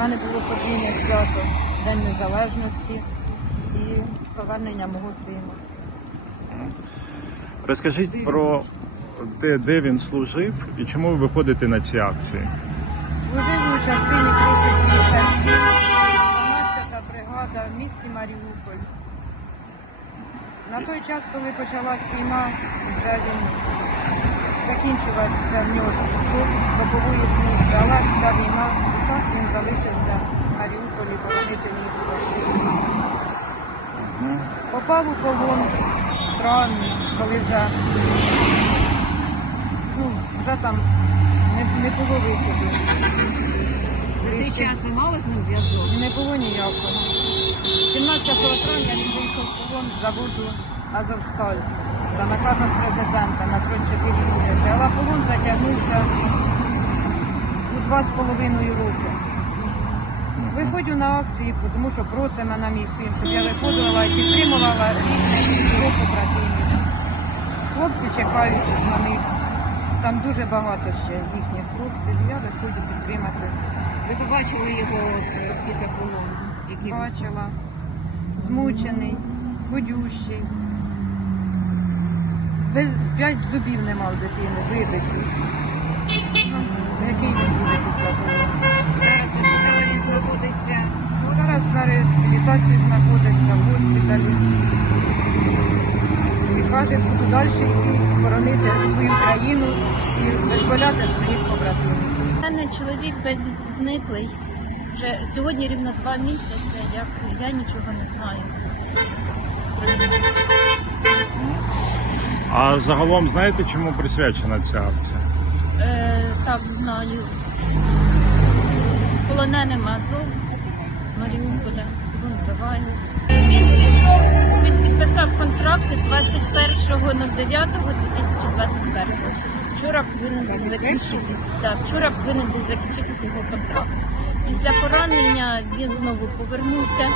мене було подвійне свято День Незалежності і повернення мого сина. Розкажіть про те, де він служив і чому ви виходите на ці акції. Служив у частині 3057, 12 бригада в місті Маріуполь. На той час, коли почалась війна, вже він закінчувався в нього службу бокової служби, але ця війна залишився в Маріуполі боронити місто. Попав у полон в травні, коли вже, ну, вже там не, не було виходу. За цей час ви мали з ним зв'язок? Не було ніякого. 17 травня він вийшов в полон з заводу Азовсталь за наказом президента на 3-4 місяці. Але полон затягнувся у два з половиною роки. Виходжу на акції, тому що просимо на мій син, щоб я виходила і підтримувала рідних і його. Хлопці чекають на них. Там дуже багато ще їхніх хлопців. Я виходжу підтримати. Ви побачили його е, після полону? Який? Бачила. Змучений, худющий. Без п'ять зубів не мав дитини, вибиті. Ну, який він буде після того? Зараз ви сказали, він знаходиться. Зараз на реабілітації знаходиться в госпіталі. І каже, буду далі йти, боронити свою країну і визволяти своїх побратимів. У мене чоловік безвісті зниклий. Вже сьогодні рівно два місяці, як я нічого не знаю. А загалом знаєте, чому присвячена ця акція? Е, так, знаю. Полоненим Азов з Маріуполя, він вбиває. Він пішов, він підписав контракти 21.09.2021. Вчора повинен був закінчитися. Так, вчора повинен був закінчитися його контракт. Після поранення він знову повернувся е,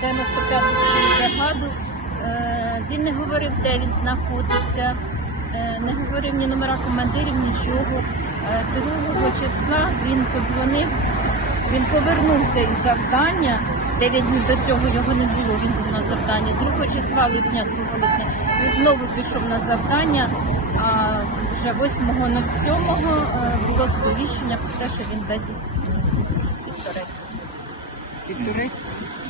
в 95-ту бригаду. Е, Він не говорив, де він знаходиться, е, не говорив ні номера командирів, нічого. Е, 2 числа він подзвонив, він повернувся із завдання. Дев'ять днів до цього його не було, він був на завданні. 2 числа липня, 2 липня, він знову пішов на завдання, а вже 8.07 е, було сповіщення про те, що він безвісті зник під Турецьку. Під Турецьком.